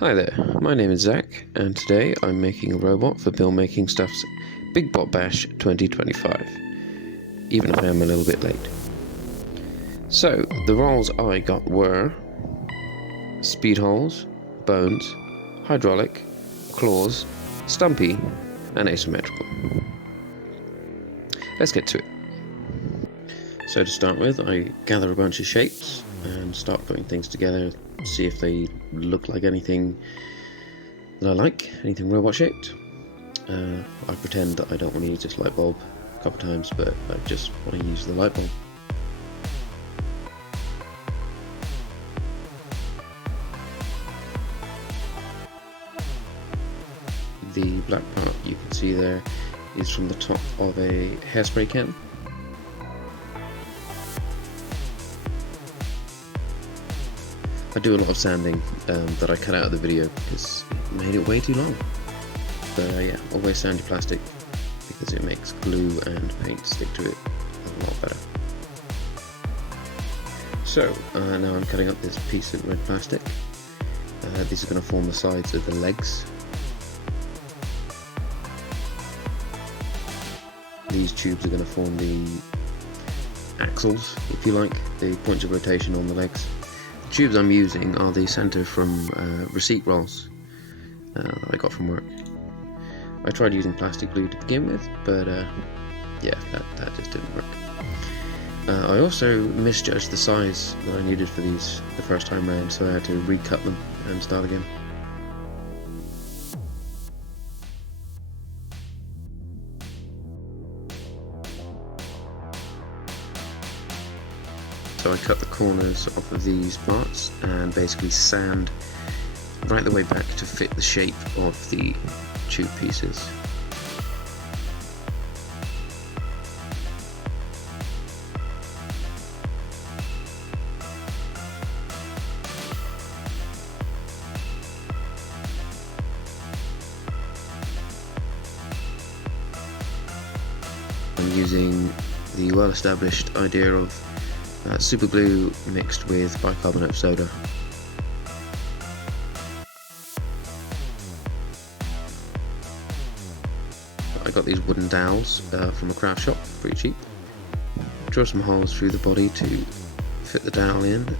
Hi there, my name is Zach, and today I'm making a robot for Bill Making Stuff's Big Bot Bash 2025, even if I am a little bit late. So, the roles I got were speed holes, bones, hydraulic, claws, stumpy, and asymmetrical. Let's get to it. So to start with, I gather a bunch of shapes and start putting things together, see if they look like anything that I like, anything robot shaped. I pretend that I don't want to use this light bulb a couple times, but I just want to use the light bulb. The black part you can see there is from the top of a hairspray can. I do a lot of sanding that I cut out of the video because it made it way too long. But yeah, always sand your plastic because it makes glue and paint stick to it a lot better. So now I'm cutting up this piece of red plastic. These are going to form the sides of the legs. These tubes are going to form the axles, if you like, the points of rotation on the legs. The tubes I'm using are the center from receipt rolls that I got from work. I tried using plastic glue to begin with, but yeah, that just didn't work. I also misjudged the size that I needed for these the first time round, so I had to recut them and start again. So I cut the corners off of these parts and basically sand right the way back to fit the shape of the tube pieces. I'm using the well-established idea of super glue mixed with bicarbonate of soda. I got these wooden dowels from a craft shop, pretty cheap. Draw some holes through the body to fit the dowel in.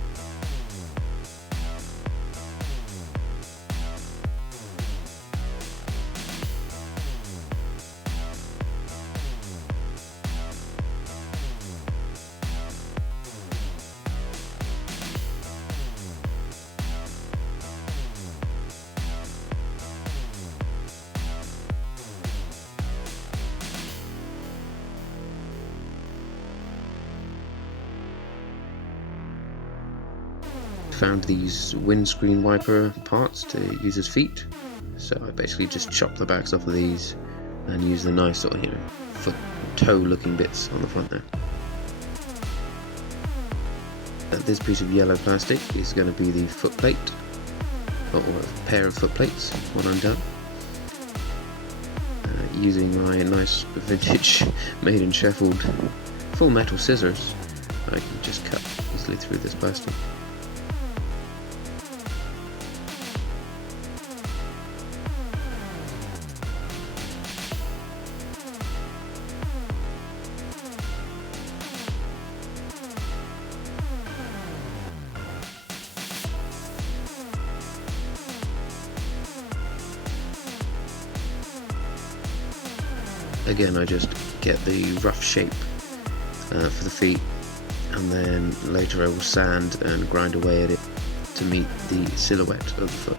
Found these windscreen wiper parts to use as feet, so I basically just chopped the backs off of these and use the nice sort of, foot toe looking bits on the front there. This piece of yellow plastic is going to be the foot plate, or a pair of foot plates when I'm done. Using my nice vintage made in Sheffield full metal scissors, I can just cut easily through this plastic. Again, I just get the rough shape for the feet, and then later I will sand and grind away at it to meet the silhouette of the foot.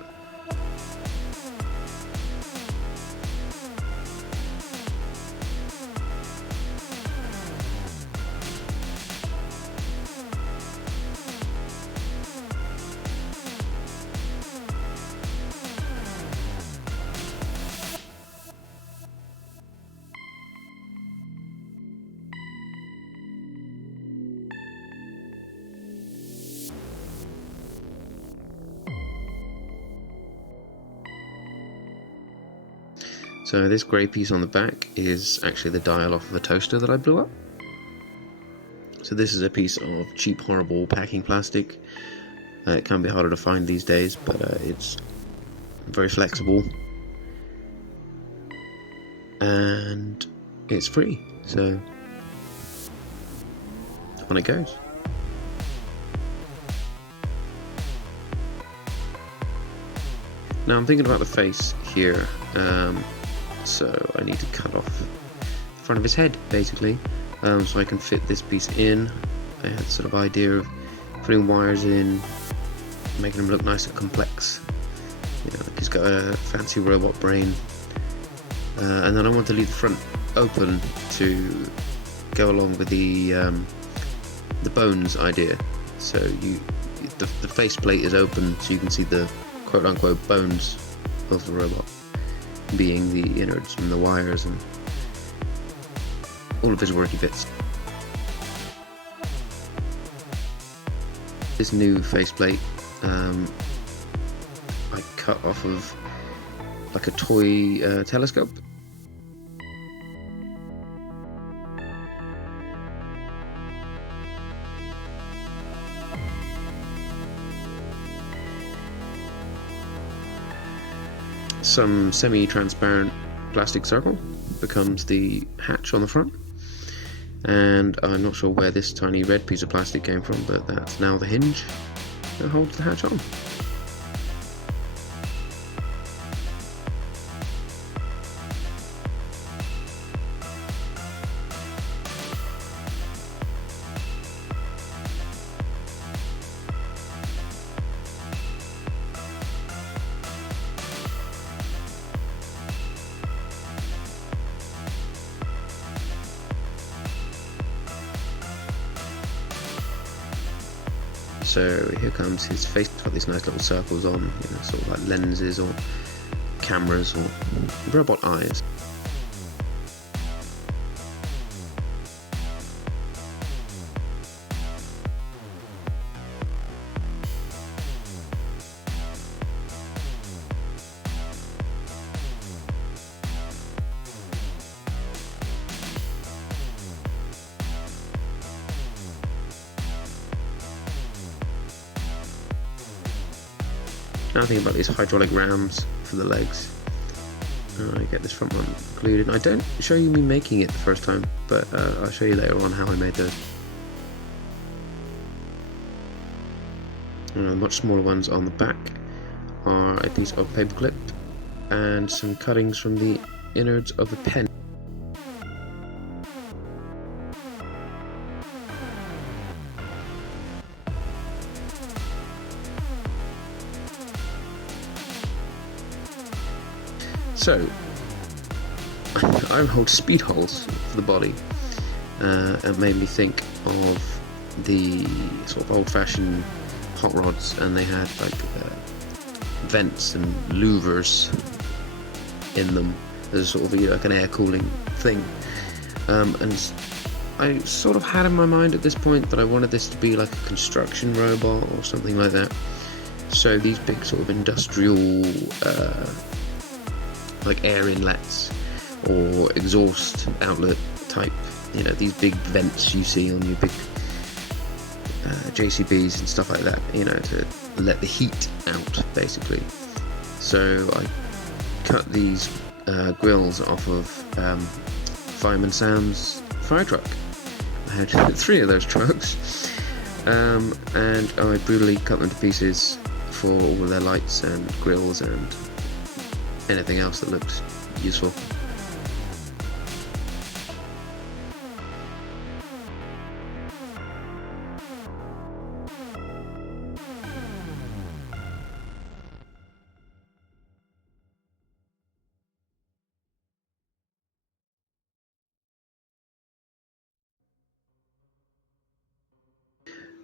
So this grey piece on the back is actually the dial off of a toaster that I blew up. So this is a piece of cheap, horrible packing plastic. It can be harder to find these days, but it's very flexible, and it's free, so on it goes. Now I'm thinking about the face here, so I need to cut off the front of his head basically, so I can fit this piece in. I had sort of idea of putting wires in, making him look nice and complex, you know, like he's got a fancy robot brain, and then I want to leave the front open to go along with the bones idea. So the faceplate is open so you can see the quote-unquote bones of the robot, being the innards and the wires and all of his worky bits. This new faceplate I cut off of like a toy telescope. Some semi-transparent plastic circle becomes the hatch on the front, and I'm not sure where this tiny red piece of plastic came from, but that's now the hinge that holds the hatch on. So here comes his face. It's got these nice little circles on, you know, sort of like lenses or cameras or robot eyes. Now thinking about these hydraulic rams for the legs. I get this front one included. I don't show you me making it the first time, but I'll show you later on how I made those. Much smaller ones on the back are a piece of paper clip and some cuttings from the innards of a pen. So, I hold speed holes for the body, and made me think of the sort of old-fashioned hot rods, and they had like vents and louvers in them as sort of, you know, like an air cooling thing. And I sort of had in my mind at this point that I wanted this to be like a construction robot or something like that. So these big sort of industrial like air inlets or exhaust outlet type, you know, these big vents you see on your big JCBs and stuff like that, you know, to let the heat out basically. So I cut these grills off of Fireman Sam's fire truck. I had 3 of those trucks, and I brutally cut them to pieces for all of their lights and grills and anything else that looked useful.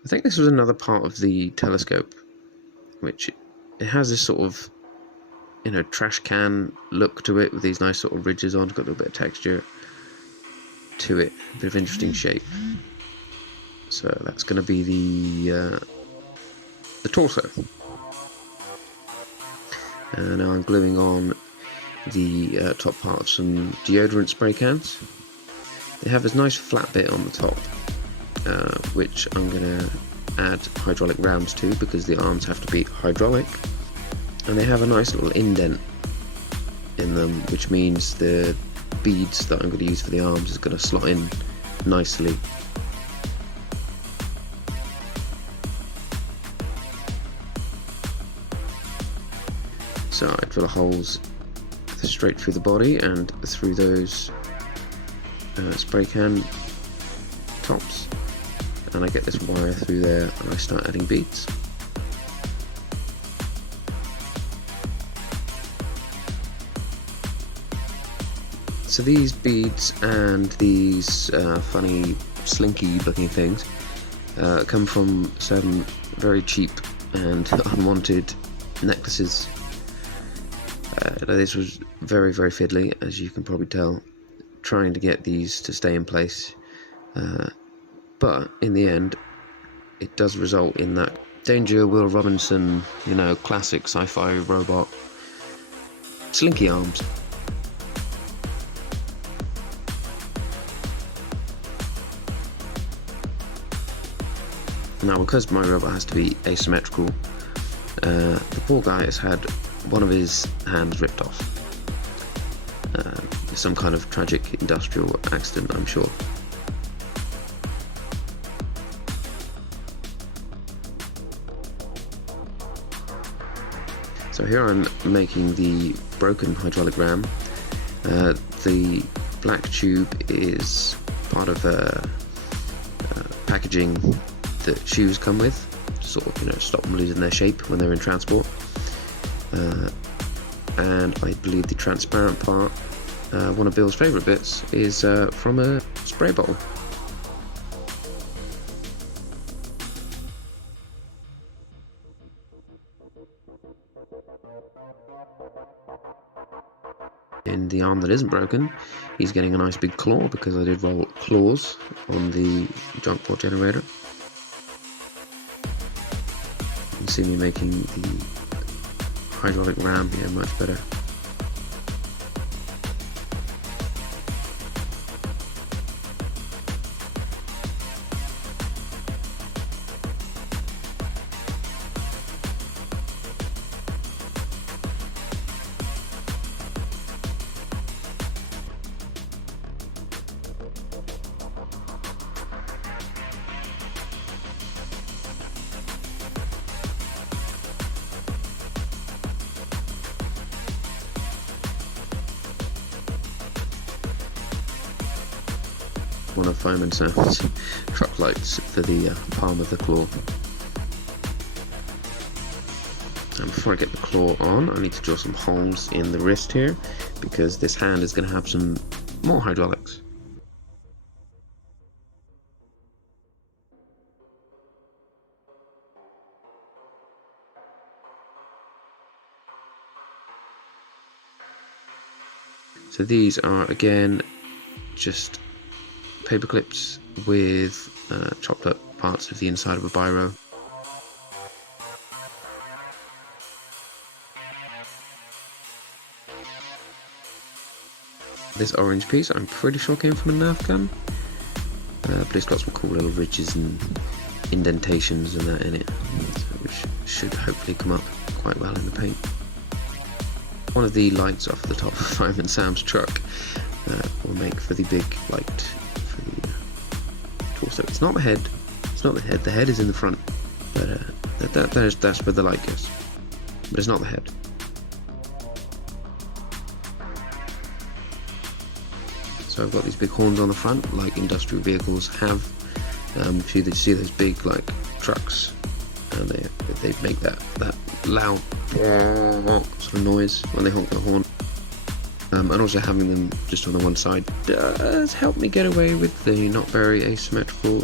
I think this was another part of the telescope, which it has this sort of, you know, trash can look to it with these nice sort of ridges on. It's got a little bit of texture to it, a bit of interesting shape. So that's going to be the torso. And now I'm gluing on the top part of some deodorant spray cans. They have this nice flat bit on the top, which I'm going to add hydraulic rams to because the arms have to be hydraulic. and they have a nice little indent in them, which means the beads that I'm going to use for the arms is going to slot in nicely. So I drill holes straight through the body and through those spray can tops, and I get this wire through there and I start adding beads. So these beads and these funny slinky looking things come from some very cheap and unwanted necklaces. This was very fiddly, as you can probably tell, trying to get these to stay in place, but in the end it does result in that Danger Will Robinson, classic sci-fi robot slinky arms. Now, because my robot has to be asymmetrical, the poor guy has had one of his hands ripped off. Some kind of tragic industrial accident, I'm sure. So here I'm making the broken hydraulic ram. The black tube is part of packaging that shoes come with, to sort of stop them losing their shape when they're in transport. And I believe the transparent part, one of Bill's favourite bits, is from a spray bottle. In the arm that isn't broken, he's getting a nice big claw, because I did roll claws on the Junkbot Generator. You can see me making the hydraulic ram here much better. One of Fireman Sam's truck lights for the palm of the claw. And before I get the claw on, I need to drill some holes in the wrist here, because this hand is going to have some more hydraulics. So these are again just paper clips with chopped up parts of the inside of a biro. This orange piece I'm pretty sure came from a Nerf gun, but it's got some cool little ridges and indentations and that in it, which should hopefully come up quite well in the paint. One of the lights off the top of Fireman Sam's truck will make for the big light for the torso. It's not the head. It's not the head. The head is in the front, but that's where the light goes. But it's not the head. So I've got these big horns on the front, like industrial vehicles have. You see those big trucks, and they make that loud sort of noise when they honk the horn. And also having them just on the one side does help me get away with the not very asymmetrical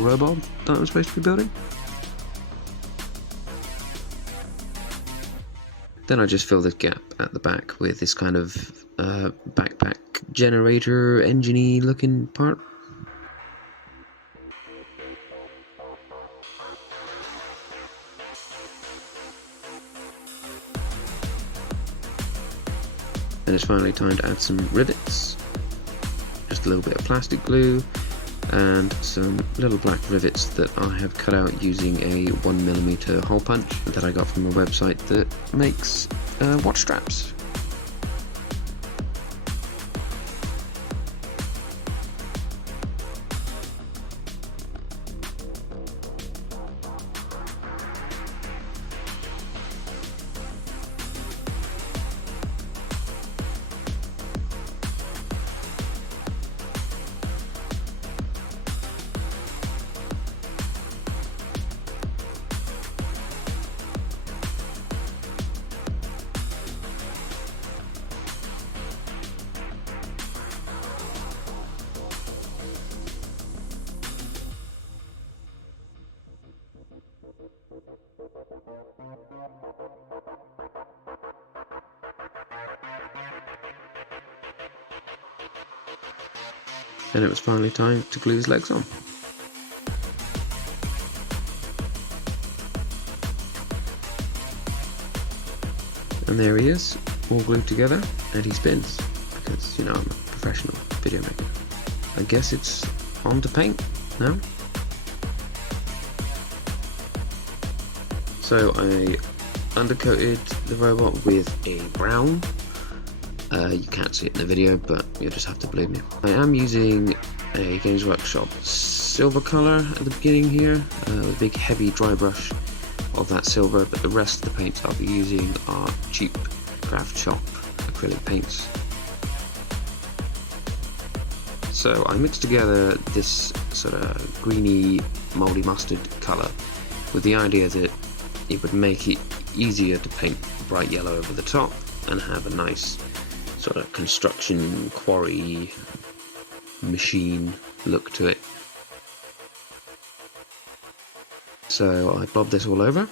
robot that I'm supposed to be building. Then I just fill this gap at the back with this kind of backpack generator engine-y looking part. Then it's finally time to add some rivets, just a little bit of plastic glue, and some little black rivets that I have cut out using a 1mm hole punch that I got from a website that makes watch straps. And it was finally time to glue his legs on. And there he is, all glued together, and he spins, because, you know, I'm a professional video maker. I guess it's on to paint now. So I undercoated the robot with a brown. You can't see it in the video, but you'll just have to believe me. I am using a Games Workshop silver colour at the beginning here, with a big heavy dry brush of that silver, but the rest of the paints I'll be using are cheap craft shop acrylic paints. So I mixed together this sort of greeny mouldy mustard colour with the idea that it would make it easier to paint bright yellow over the top and have a nice sort of construction quarry machine look to it. So I blobbed this all over.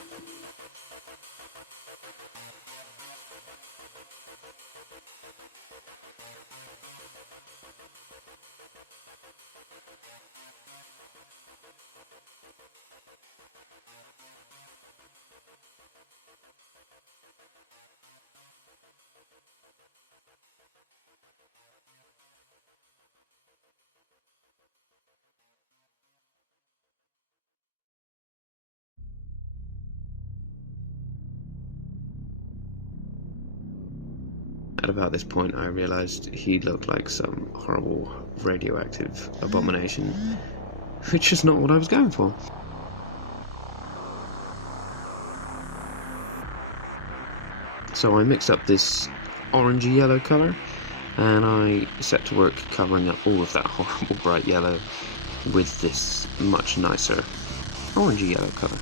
At about this point I realised he looked like some horrible radioactive abomination, which is not what I was going for. So I mixed up this orangey yellow colour and I set to work covering up all of that horrible bright yellow with this much nicer orangey yellow colour.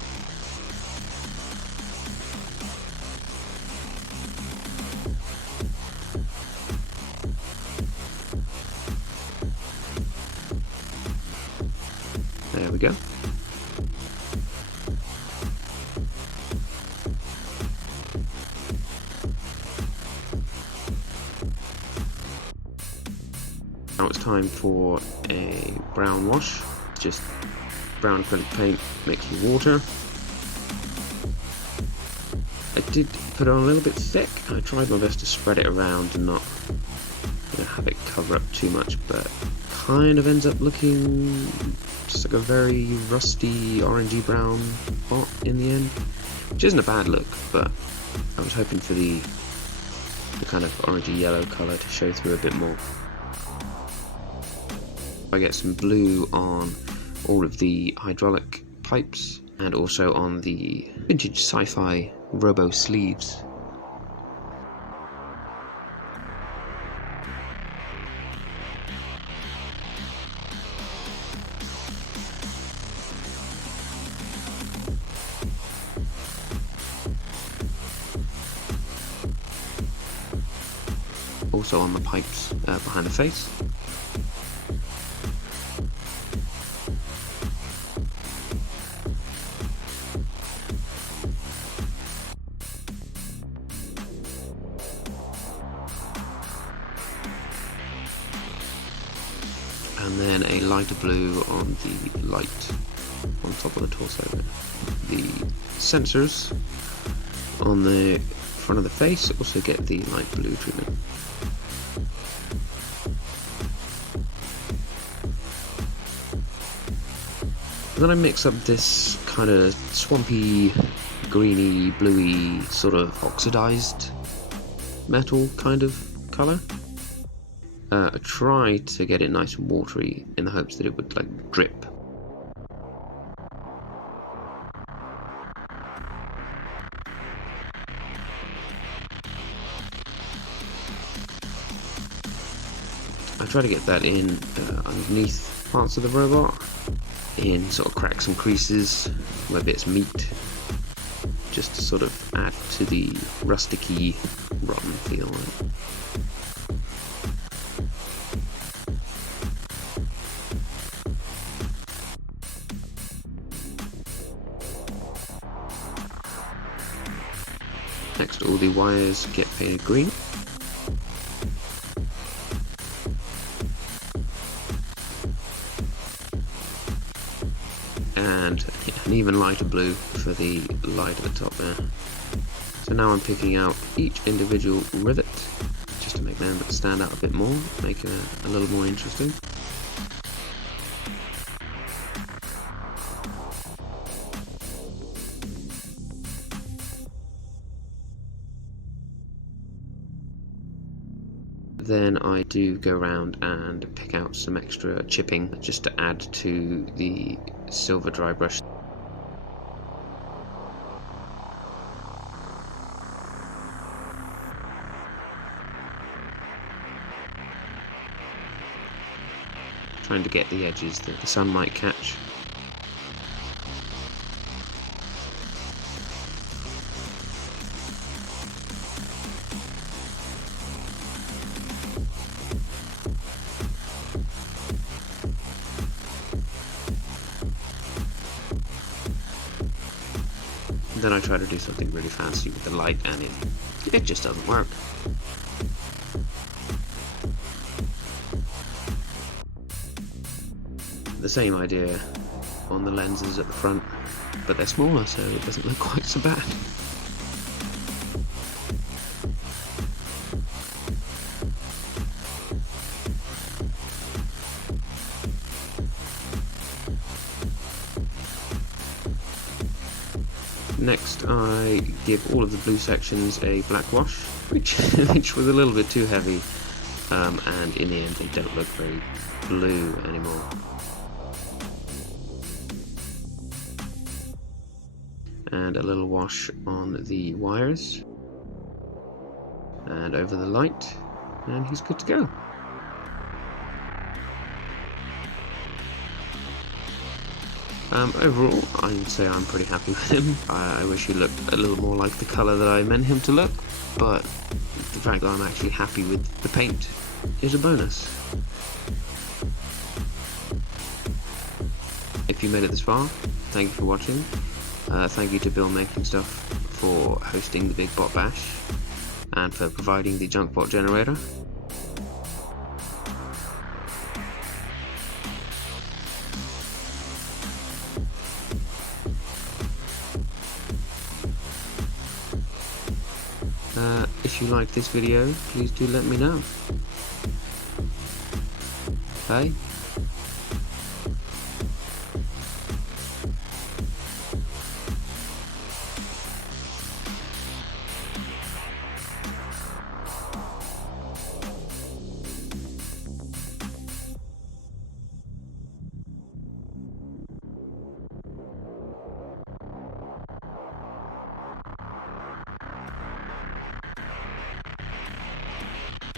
There we go. Now it's time for a brown wash. Just brown acrylic paint mixed with water. I did put it on a little bit thick. I tried my best to spread it around and not, you know, have it cover up too much, but kind of ends up looking just like a very rusty orangey brown spot in the end, which isn't a bad look, but I was hoping for the kind of orangey yellow colour to show through a bit more. I get some blue on all of the hydraulic pipes and also on the vintage sci-fi robo sleeves. Also on the pipes behind the face. And then a lighter blue on the light on top of the torso. The sensors on the front of the face also get the light blue treatment. then I mix up this kind of swampy, greeny, bluey, sort of oxidized metal kind of colour. I try to get it nice and watery in the hopes that it would like drip. I try to get that in underneath parts of the robot, in sort of cracks and creases where bits meet, just to sort of add to the rusticy, rotten feel. Next, all the wires get painted green. And an even lighter blue for the light at the top there. So now I'm picking out each individual rivet just to make them stand out a bit more, make it a little more interesting. Then I do go around and pick out some extra chipping just to add to the silver dry brush. Trying to get the edges that the sun might catch. Then I try to do something really fancy with the light, and it just doesn't work. The same idea on the lenses at the front, but they're smaller, so it doesn't look quite so bad. Next, I give all of the blue sections a black wash, which was a little bit too heavy, and in the end they don't look very blue anymore. And a little wash on the wires, and over the light, and he's good to go. Overall, I would say I'm pretty happy with him. I wish he looked a little more like the colour that I meant him to look, but the fact that I'm actually happy with the paint is a bonus. If you made it this far, thank you for watching. Thank you to Bill Making Stuff for hosting the Big Bot Bash and for providing the Junkbot Generator. If you liked this video, please do let me know. Bye.